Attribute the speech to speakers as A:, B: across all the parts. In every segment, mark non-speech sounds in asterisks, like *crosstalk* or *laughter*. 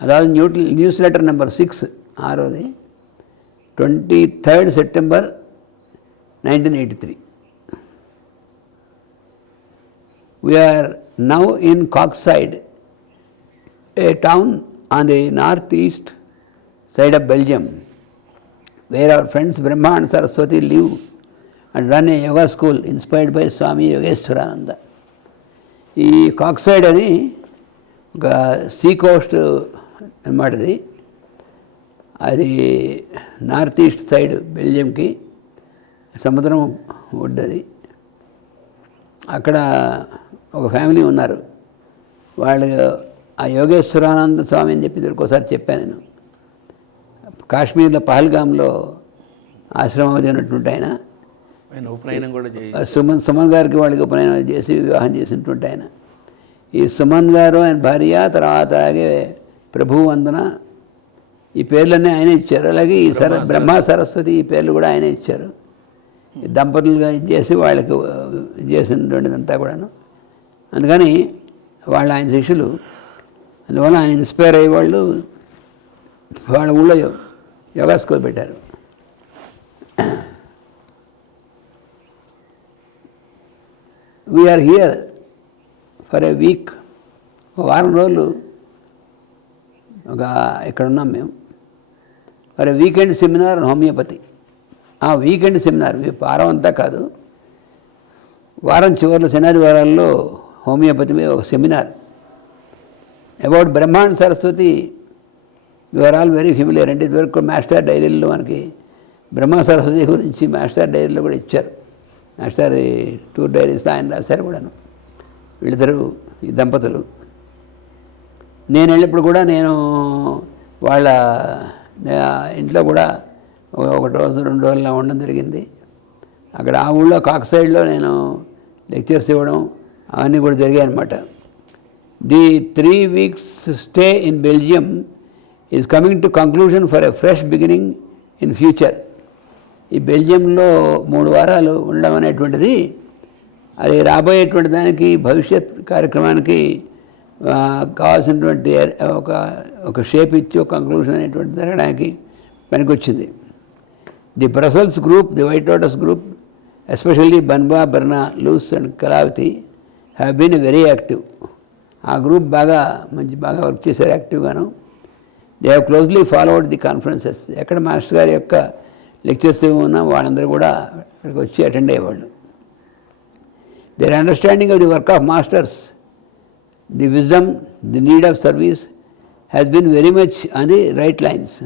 A: அதாவது நியூட் news letter number six ஆறாவது twenty third September nineteen eighty three We are now in Coxside, a town on the northeast side of Belgium, where our friends Brahma and Saraswati live and run a yoga school inspired by Swami Yogeshwarananda. ఈ Coxyde అని ఒక sea coast అనమాట ఇది అది north east side బెల్జియంకి సముద్రం ఒడ్డది అక్కడ ఒక family ఉన్నారు. వాళ్ళు ఆ యోగేశ్వరానంద స్వామి అని చెప్పి ఒకసారి చెప్పాను నేను. కాశ్మీర్లో పహల్గామ్లో ఆశ్రమం ఉన్నటువంటి ఆయన.
B: ఉపనయనం కూడా
A: సుమన్ సుమన్ గారికి వాళ్ళకి ఉపనయనం చేసి వివాహం చేసినటువంటి ఆయన. ఈ సుమన్ గారు ఆయన భార్య తర్వాత అలాగే ప్రభు వందన ఈ పేర్లన్నీ ఆయన ఇచ్చారు. అలాగే ఈ సర బ్రహ్మ సరస్వతి ఈ పేర్లు కూడా ఆయన ఇచ్చారు. దంపతులుగా చేసి వాళ్ళకి చేసినటువంటిదంతా కూడాను. అందుకని వాళ్ళ ఆయన శిష్యులు అందువల్ల ఆయన ఇన్స్పైర్ అయ్యే వాళ్ళు వాళ్ళ ఊళ్ళో యో- యోగా స్కూల్ పెట్టారు we are here for a week వారం రోజులు ఒక ఇక్కడ ఉన్నాం మేము for a weekend seminar homeopathy ఆ వీకెండ్ సెమినార్ వారం అంతా కాదు. వారం చివరిలో శనాదివారాల్లో హోమియోపతి మీద ఒక seminar about Brahmanda Saraswati. Are all very familiar అంటే ఇదివరకు మాస్టర్ డైరీలో మనకి బ్రహ్మ సరస్వతి గురించి మాస్టర్ డైరీలో కూడా ఇచ్చారు. మాస్టర్ టూర్ డైరీస్లో ఆయన రాశారు కూడాను. వీళ్ళిద్దరు ఈ దంపతులు. నేను వెళ్ళినప్పుడు కూడా నేను వాళ్ళ ఇంట్లో కూడా ఒకటి రోజు రెండు రోజులు ఉండడం జరిగింది. అక్కడ ఆ ఊళ్ళో కాక్ సైడ్లో నేను లెక్చర్స్ ఇవ్వడం అవన్నీ కూడా జరిగాయి అనమాట the three weeks stay in Belgium is coming to conclusion for a fresh beginning in future ఈ బెల్జియంలో మూడు వారాలు ఉండడం అనేటువంటిది అది రాబోయేటువంటి దానికి భవిష్యత్ కార్యక్రమానికి కావాల్సినటువంటి ఒక ఒక షేప్ ఇచ్చి ఒక కంక్లూషన్ అనేటువంటి జరగడానికి పనికొచ్చింది. The Brussels group the white lotus group especially బన్బా Barna Luce and Kalavati have been very active ఆ గ్రూప్ బాగా మంచి బాగా వర్క్ చేశారు యాక్టివ్గాను they have closely followed the conferences ఎక్కడ మాస్టర్ గారి యొక్క లెక్చర్స్ ఉన్నా వాళ్ళందరూ కూడా అక్కడికి వచ్చి అటెండ్ అయ్యేవాళ్ళు. Their understanding of the work of masters the wisdom the need of service has been very much అని రైట్ లైన్స్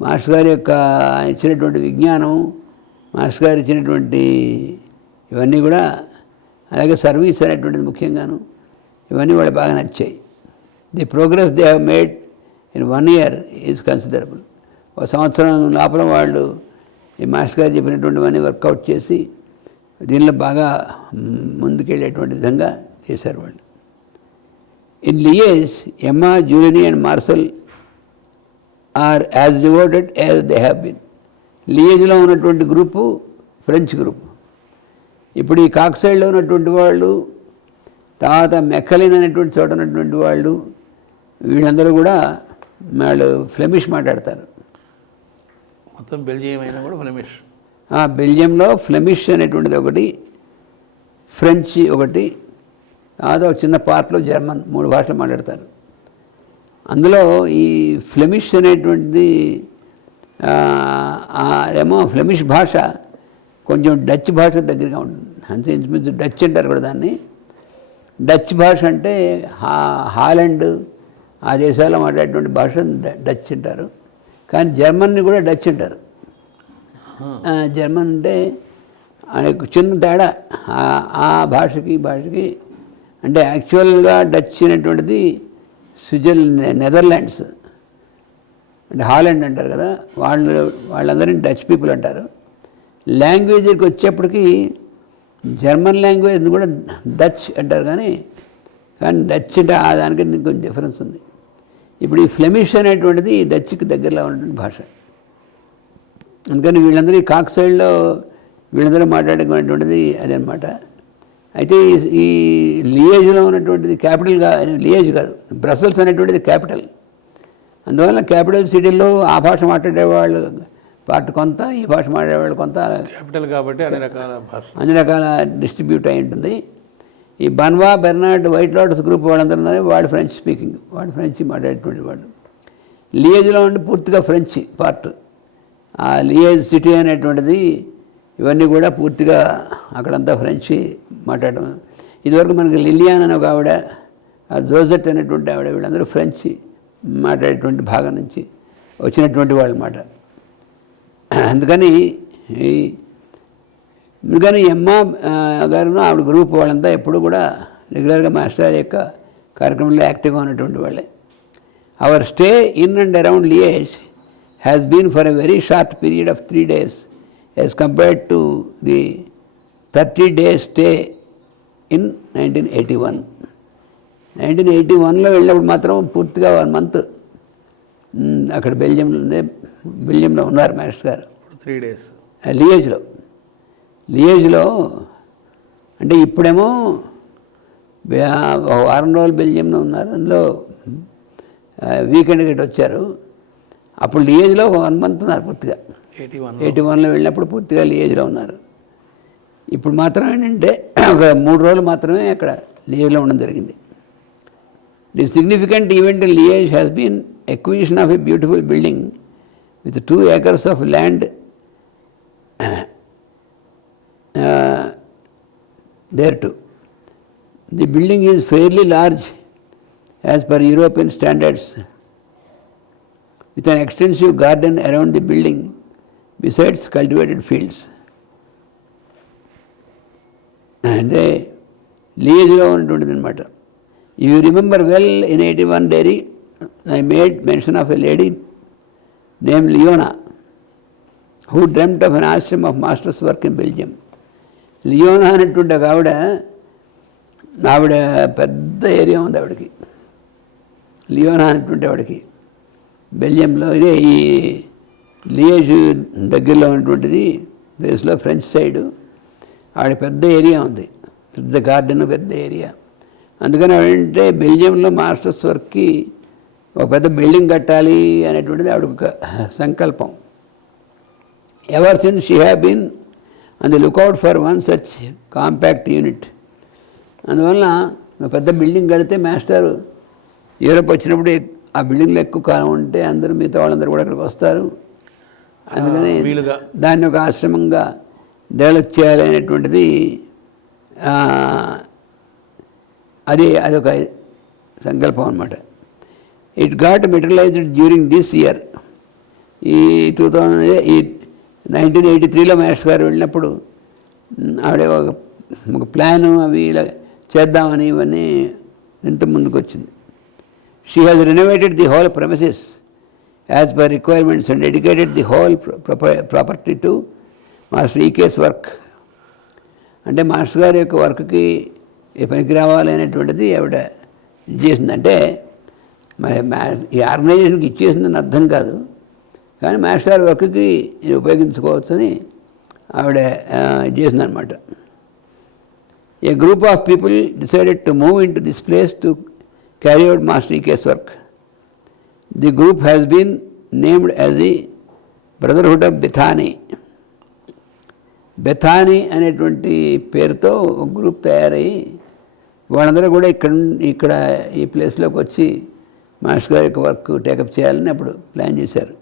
A: మాస్టర్ గారి యొక్క ఇచ్చినటువంటి విజ్ఞానం మాస్టర్ గారు ఇచ్చినటువంటి ఇవన్నీ కూడా అలాగే సర్వీస్ అనేటువంటిది ముఖ్యంగాను ఇవన్నీ వాళ్ళు బాగా నచ్చాయి. The progress they have made in one year is considerable. ఒక సంవత్సరం లోపల వాళ్ళు ఈ మాస్టర్ గారు చెప్పినటువంటివన్నీ వర్కౌట్ చేసి దీనిలో బాగా ముందుకెళ్ళేటువంటి విధంగా చేశారు వాళ్ళు. In Liege Emma జూలిని and Marcel are as devoted as they have been. లియేజ్లో ఉన్నటువంటి గ్రూపు ఫ్రెంచ్ గ్రూప్. ఇప్పుడు ఈ కాక్సైడ్లో ఉన్నటువంటి వాళ్ళు తర్వాత మెక్కలిన్ అనేటువంటి చోట ఉన్నటువంటి వాళ్ళు వీళ్ళందరూ కూడా వాళ్ళు ఫ్లెమిష్ మాట్లాడతారు.
B: మొత్తం బెల్జియం అయినా కూడా ఫ్లెమిష్.
A: బెల్జియంలో ఫ్లెమిష్ అనేటువంటిది ఒకటి ఫ్రెంచ్ ఒకటి ఒక చిన్న పార్ట్లో జర్మన్ మూడు భాషలు మాట్లాడతారు. అందులో ఈ ఫ్లెమిష్ అనేటువంటిది ఏమో ఫ్లెమిష్ భాష కొంచెం డచ్ భాష దగ్గరగా ఉంటుంది. అంతే ఇంచుమించు డచ్ అంటారు కూడా దాన్ని. డచ్ భాష అంటే హా హాలండ్ ఆ దేశాల్లో మాట్లాడేటువంటి భాష డచ్ అంటారు. కానీ జర్మన్ని కూడా డచ్ అంటారు. జర్మన్ అంటే అనే ఒక చిన్న తేడా. ఆ- భాషకి భాషకి అంటే యాక్చువల్గా డచ్ అనేటువంటిది స్విజర్ నెదర్లాండ్స్. అంటే హాలండ్ అంటారు కదా వాళ్ళు వాళ్ళందరినీ డచ్ పీపుల్ అంటారు. లాంగ్వేజ్కి వచ్చేప్పటికీ జర్మన్ లాంగ్వేజ్ని కూడా డచ్ అంటారు కానీ కానీ డచ్ అంటే ఆ దానికి కొంచెం డిఫరెన్స్ ఉంది. ఇప్పుడు ఈ ఫ్లెమిష్ అనేటువంటిది డచ్కి దగ్గరలో ఉన్నటువంటి భాష. అందుకని వీళ్ళందరూ కాక్సైడ్లో కాక్ సైడ్లో వీళ్ళందరూ మాట్లాడుకునేటువంటిది అదనమాట. అయితే ఈ- ఈ లియేజ్లో ఉన్నటువంటిది క్యాపిటల్గా లియేజ్ కాదు బ్రసల్స్ అనేటువంటిది క్యాపిటల్. అందువల్ల క్యాపిటల్ సిటీల్లో ఆ భాష మాట్లాడేవాళ్ళు పార్ట్ కొంత ఈ భాష మాట్లాడేవాళ్ళు కొంత
B: క్యాపిటల్ కాబట్టి అన్ని రకాల భాష
A: అన్ని రకాల డిస్ట్రిబ్యూట్ అయి ఉంటుంది. ఈ బన్వా బెర్నాడ్ వైట్ లాటస్ గ్రూప్ వాళ్ళందరూ వాడు ఫ్రెంచ్ స్పీకింగ్ వాడు ఫ్రెంచ్ మాట్లాడేటువంటి వాడు లియేజ్లో ఉండి పూర్తిగా ఫ్రెంచ్ పార్ట్ ఆ లియేజ్ సిటీ అనేటువంటిది ఇవన్నీ కూడా పూర్తిగా అక్కడంతా ఫ్రెంచ్ మాట్లాడడం. ఇదివరకు మనకి లిలియాన్ అనే ఒక ఆవిడ జోజెట్ అనేటువంటి ఆవిడ వీళ్ళందరూ ఫ్రెంచ్ మాట్లాడేటువంటి భాగం నుంచి వచ్చినటువంటి వాళ్ళు అన్నమాట అందుకని ఈ అందుకని ఎమ్మ గారును ఆవిడ గ్రూప్ వాళ్ళంతా ఎప్పుడు కూడా రెగ్యులర్గా మాస్టర్ యొక్క కార్యక్రమంలో యాక్టివ్గా ఉన్నటువంటి వాళ్ళే. Our stay in and around Liege has been for a very short period of three days as compared to the thirty days stay in nineteen eighty one nineteen eighty వన్లో వెళ్ళినప్పుడు మాత్రం పూర్తిగా వన్ మంత్ అక్కడ బెల్జియంలో బెల్జియంలో ఉన్నారు master గారు.
B: Three days
A: లియేజ్లో. లియేజ్లో అంటే ఇప్పుడేమో ఒక వారం రోజులు బెల్జియంలో ఉన్నారు. అందులో వీకెండ్ గట్టి వచ్చారు. అప్పుడు లియేజ్లో ఒక వన్ మంత్ ఉన్నారు పూర్తిగా.
B: ఎయిటీ వన్
A: ఎయిటీ వన్లో వెళ్ళినప్పుడు పూర్తిగా లియేజ్లో ఉన్నారు. ఇప్పుడు మాత్రం ఏంటంటే *clears throat* ఒక మూడు రోజులు మాత్రమే అక్కడ లియేజ్లో ఉండడం జరిగింది. The significant event in Liege has been Acquisition of a beautiful building with two acres of land *clears throat* there too. The building is fairly large as per European standards, with an extensive garden around the building besides cultivated fields. అంటే లీజ్లో ఉన్నటువంటిది అనమాట you remember well in eighty one diary I made mention of a lady name Leona who dreamt of an ashram of masters work in Belgium Leona అనేటువంటి ఒక ఆవిడ ఆవిడ పెద్ద area ఉంది ఆవిడకి. లియోనా అనేటువంటి ఆవిడకి. బెల్జియంలో ఇదే ఈ లియేజ్ దగ్గరలో ఉన్నటువంటిది ప్లేస్లో ఫ్రెంచ్ సైడు. ఆవిడ పెద్ద ఏరియా ఉంది. పెద్ద గార్డెన్ పెద్ద ఏరియా. అందుకని ఆవిడంటే బెల్జియంలో మాస్టర్స్ వర్క్కి ఒక పెద్ద బిల్డింగ్ కట్టాలి అనేటువంటిది ఆవిడ ఒక సంకల్పం. Ever since she have been and the lookout for one such compact unit. అందువల్ల పెద్ద బిల్డింగ్ కడితే మాస్టర్ యూరోప్ వచ్చినప్పుడు ఆ బిల్డింగ్లో ఎక్కువ కాలం ఉంటే అందరూ మిగతా వాళ్ళందరూ కూడా అక్కడికి వస్తారు. అందుకని దాన్ని ఒక ఆశ్రమంగా డెవలప్ చేయాలి అనేటువంటిది అది అదొక సంకల్పం అనమాట it got materialised during this year ఈ టూ థౌజండ్ ఈ నైన్టీన్ ఎయిటీ త్రీలో మాస్టర్ గారు వెళ్ళినప్పుడు ఆవిడ ఒక ఒక ప్లాను అవి ఇలా చేద్దామని ఇవన్నీ ఇంత ముందుకు వచ్చింది she has renovated the whole premises as per requirements and dedicated the whole property to master EK's work అంటే మాస్టర్ గారి యొక్క వర్క్కి పనికి రావాలి అనేటువంటిది ఆవిడ ఇది చేసిందంటే ఈ ఆర్గనైజేషన్కి ఇచ్చేసిందని అర్థం కాదు. కానీ మాస్టర్ వర్క్కి ఉపయోగించుకోవచ్చని ఆవిడ చేసిందనమాట a group of people decided to move in to this place to carry out master EK's work. The group has been named as the brotherhood of Bethany. Bethany అనేటువంటి పేరుతో ఒక గ్రూప్ తయారయ్యి వాళ్ళందరూ కూడా ఇక్కడ ఇక్కడ ఈ ప్లేస్లోకి వచ్చి మాస్టర్ గారి యొక్క వర్క్ టేకప్ చేయాలని అప్పుడు ప్లాన్ చేశారు.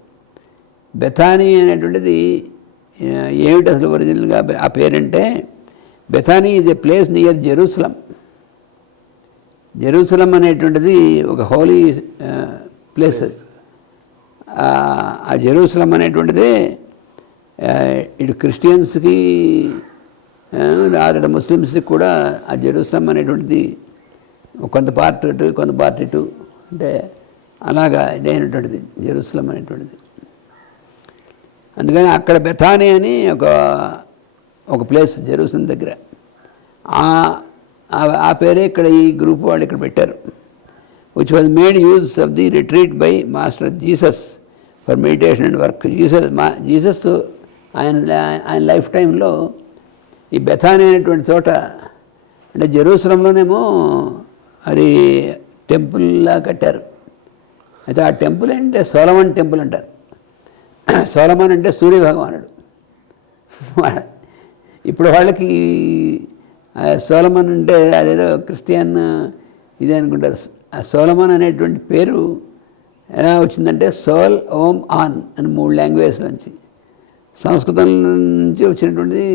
A: బెథానీ అనేటువంటిది ఏమిటి అసలు ఒరిజినల్గా? ఆ పేరంటే Bethany is a place near Jerusalem Jerusalem అనేటువంటిది ఒక హోలీ ప్లేస్ ఆ జెరూసలం అనేటువంటిది ఇటు క్రిస్టియన్స్కి ఆరు ముస్లిమ్స్కి కూడా ఆ జెరూసలం అనేటువంటిది కొంత పార్ట్ ఇటు కొంత పార్ట్ ఇటు అంటే అలాగా ఇదైనటువంటిది జెరూసలం అనేటువంటిది. అందుకని అక్కడ బెథాని అని ఒక ఒక ప్లేస్ జెరూసలం దగ్గర. ఆ- పేరే ఇక్కడ ఈ గ్రూప్ వాళ్ళు ఇక్కడ పెట్టారు. Which was made use of the retreat by master Jesus for meditation and work Jesus మా జీసస్ ఆయన ఆయన లైఫ్ టైంలో ఈ బెథాని అనేటువంటి చోట అంటే జెరూసలంలోనేమో అది టెంపుల్లా కట్టారు. అయితే ఆ టెంపుల్ అంటే సోలమన్ టెంపుల్ అంటారు. సోలమన్ అంటే సూర్య భగవానుడు ఇప్పుడు వాళ్ళకి సోలమన్ అంటే అదేదో క్రిస్టియన్ ఇది అనుకుంటారు. ఆ సోలమన్ అనేటువంటి పేరు ఎలా వచ్చిందంటే సోల్ ఓం ఆన్ అని మూడు లాంగ్వేజ్ నుంచి సంస్కృతం నుంచి వచ్చినటువంటిది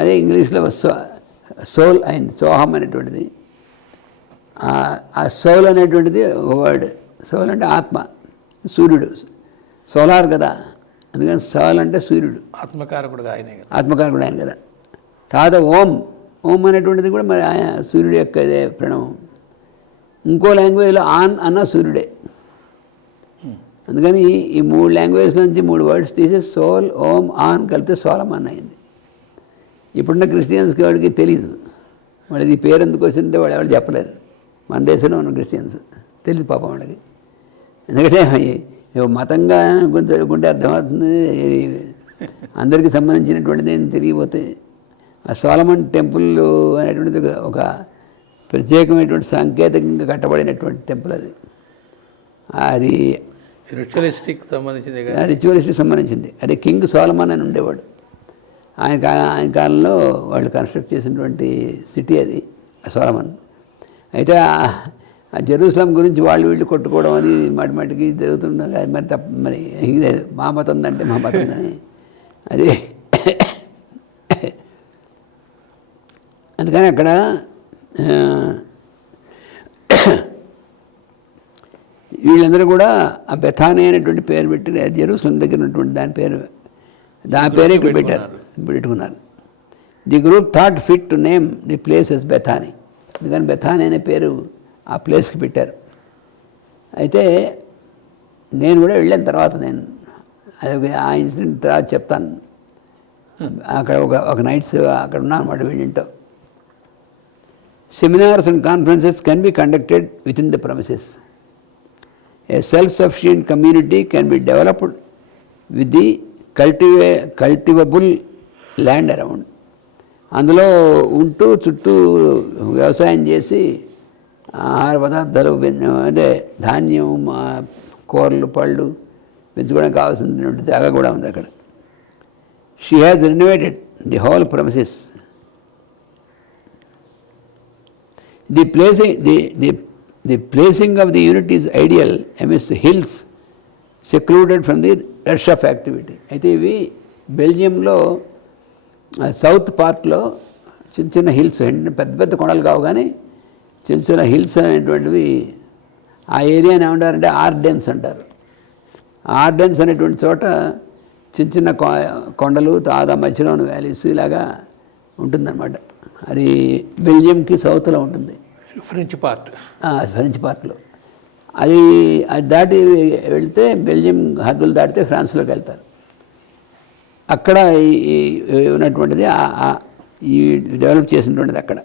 A: అదే ఇంగ్లీష్లో సో సోల్ అయింది సోహం అనేటువంటిది. ఆ- సోల్ అనేటువంటిది ఒక వర్డ్ సోల్ అంటే ఆత్మ సూర్యుడు. సోలార్ కదా అందుకని సోల్ అంటే సూర్యుడు.
B: ఆత్మకారకుడుగా ఆయనే కదా.
A: ఆత్మకారకుడు ఆయన కదా. తర్వాత ఓం ఓం అనేటువంటిది కూడా మరి ఆయన సూర్యుడు యొక్క ఇదే ప్రణవం. ఇంకో లాంగ్వేజ్లో ఆన్ అన్న సూర్యుడే. అందుకని ఈ మూడు లాంగ్వేజ్ నుంచి మూడు వర్డ్స్ తీసి సోల్ ఓం ఆన్ కలిపితే సోలమన్ అయింది. ఇప్పుడున్న క్రిస్టియన్స్కి వాడికి తెలియదు వాళ్ళది పేరు ఎందుకు వచ్చిందంటే వాళ్ళు ఎవరు చెప్పలేరు. మన దేశంలో ఉన్న క్రిస్టియన్స్. తెలియదు పాపం వాళ్ళకి. ఎందుకంటే మతంగా కొంటే అర్థమవుతుంది అందరికీ సంబంధించినటువంటిది ఏం తెలియకపోతే ఆ సోలమన్ టెంపుల్ అనేటువంటిది ఒక- ప్రత్యేకమైనటువంటి సాంకేతికంగా కట్టబడినటువంటి టెంపుల్ అది. అది
B: రిచువలిస్టిక్ సంబంధించింది
A: రిచువలిస్ట్కి సంబంధించింది. అదే కింగ్ సోలమన్ అని ఉండేవాడు. ఆయన ఆయన కాలంలో వాళ్ళు కన్స్ట్రక్ట్ చేసినటువంటి సిటీ అది సోలమన్. అయితే ఆ- జెరూసలం గురించి వాళ్ళు వీళ్ళు కొట్టుకోవడం అది మాటి మాటికి అది మరి తప్ప మరి ఇదే మా మతం అంటే మా మతం అని అది అందుకని అక్కడ వీళ్ళందరూ కూడా ఆ బెథానీ అనేటువంటి పేరు పెట్టి జెరూసలం దగ్గర ఉన్నటువంటి దాని పేరు దాని పేరే ఇక్కడ పెట్టారు పెట్టుకున్నారు. The group thought fit to name the place as Bethany. అందుకని బెథానీ అనే పేరు ఆ ప్లేస్కి పెట్టారు. అయితే నేను కూడా వెళ్ళిన తర్వాత నేను. అది ఒక- ఆ ఇన్సిడెంట్ తర్వాత చెప్తాను. అక్కడ ఒక ఒక నైట్స్ అక్కడ ఉన్నాను అన్నమాట వీళ్ళింటో seminars and conferences can be conducted within the premises. A self sufficient community can be developed with the కల్టివే cultivable land around. అందులో ఉంటూ చుట్టూ వ్యవసాయం చేసి ఆహార పదార్థాలు అంటే అదే ధాన్యం మా కూరలు పళ్ళు పెంచుకోవడానికి కావాల్సినటువంటి జాగా కూడా ఉంది అక్కడ. She has renovated the whole premises the placing the the the placing of the unit is ideal amidst hills secluded from the rush of activity అయితే ఇవి బెల్జియంలో సౌత్ పార్ట్లో చిన్న చిన్న హిల్స్ పెద్ద పెద్ద కొండలు కావు కానీ చిన్న చిన్న హిల్స్ అనేటువంటివి ఆ ఏరియాని ఏమంటారంటే ఆర్డెన్స్ అంటారు. ఆర్డెన్స్ అనేటువంటి చోట చిన్న చిన్న కొండలు తాదా మధ్యలో ఉన్న వ్యాలీస్ ఇలాగా ఉంటుందన్నమాట. అది బెల్జియంకి సౌత్లో ఉంటుంది.
B: ఫ్రెంచ్ పార్ట్
A: ఫ్రెంచ్ పార్ట్లో అది అది దాటి వెళ్తే బెల్జియం హద్దులు దాటితే ఫ్రాన్స్లోకి వెళ్తారు. అక్కడ ఈ ఉన్నటువంటిది ఈ డెవలప్ చేసినటువంటిది అక్కడ.